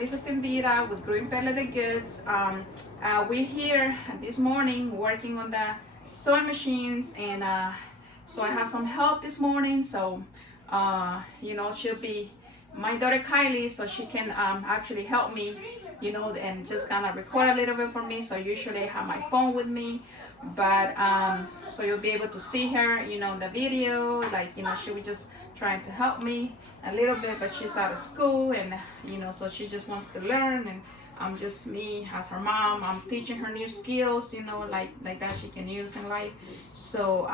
This is Indira with Green Pear Leather Goods. We're here this morning working on the sewing machines, and so I have some help this morning. So she'll be my daughter Kylie, so she can actually help me, and just kind of record a little bit for me. So usually I have my phone with me, but so you'll be able to see her, the video, she was just trying to help me a little bit, but she's out of school, and so she just wants to learn, and I'm just me as her mom. I'm teaching her new skills, like that she can use in life. So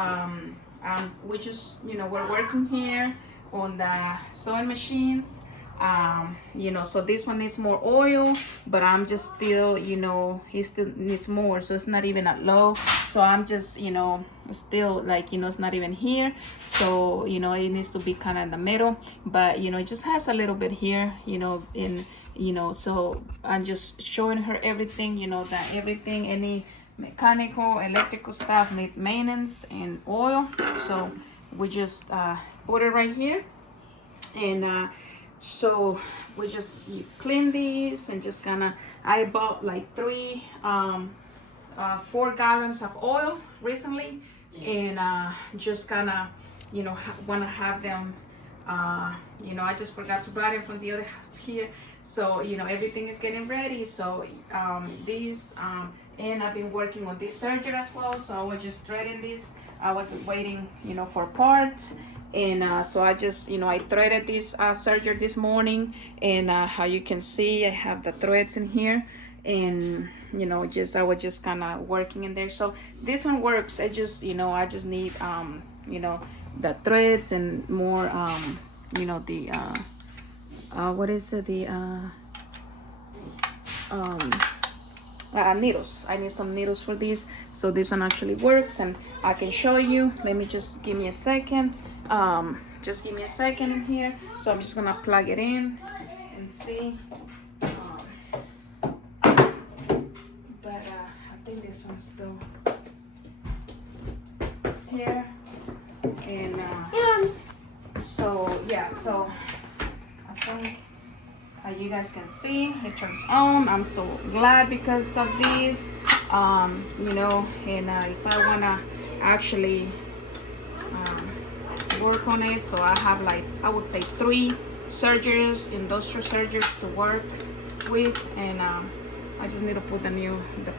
we just we're working here on the sewing machines. So this one needs more oil, but I'm just still, he still needs more, so it's not even at low. So I'm just, still it's not even here. So, it needs to be kind of in the middle, but, it just has a little bit here, so I'm just showing her everything, that everything, any mechanical, electrical stuff need maintenance and oil. So we just put it right here, and so we just clean these and just I bought like 4 gallons of oil recently, and just want to have them, I just forgot to buy it from the other house here. So everything is getting ready. So these and I've been working on this serger as well, so I was just threading this. I was waiting for parts, and so I just I threaded this serger this morning, and how you can see I have the threads in here, and I was just kind of working in there. So this one works. I just I just need the threads and more the what is it, the needles. I need some needles for this, so this one actually works, and I can show you. Let me just give me a second. Just give me a second in here. So I'm just gonna plug it in and see. But I think this one's still here, and so yeah, so I think you guys can see it turns on. I'm so glad because of these, and if I wanna actually work on it, so I have I would say 3 sergers, industrial sergers to work with, and I just need to put the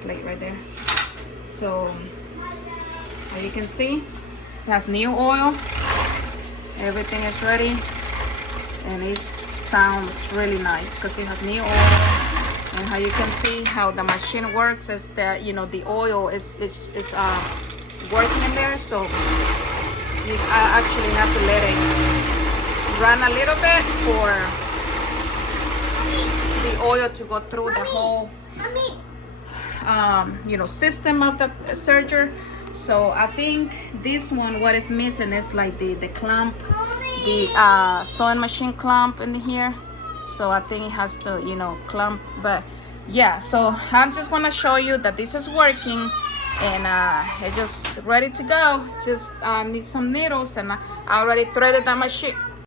plate right there. So as you can see, it has new oil, everything is ready, and it sounds really nice because it has new oil. And how you can see how the machine works is that the oil is working in there, so you actually have to let it run a little bit for the oil to go through the whole system of the serger. So I think this one, what is missing is the clamp, the sewing machine clamp in here. So I think it has to clamp, but yeah, so I'm just gonna show you that this is working, and it's just ready to go. Just need some needles, and I already threaded the machine.